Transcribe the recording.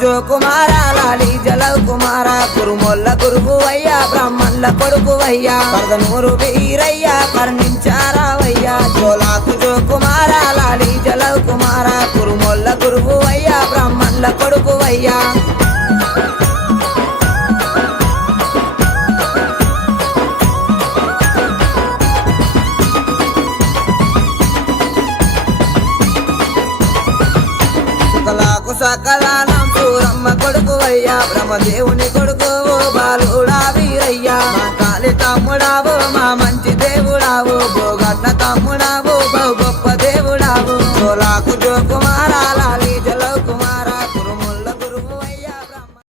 జో కుమార లాలి జల కుమార కురుమొల్ల గురువువయ్యా బ్రాహ్మణుల కొడుకువయ్యా పరదనూరు వీరయ్యా కరుణించారావయ్యా జోలాకు జో కుమార లాలి జల కుమార కురుమొల్ల గురువువయ్యా బ్రాహ్మణుల కొడుకువయ్యా సకలానం సూరమ్మ కొడుకువయ్యా బ్రహ్మదేవుని కొడుకువు బాలుడా వీరయ్యా మా కాళి తమ్ముడావు మా మంచి దేవుడావు భోగన్న తమ్ముడావు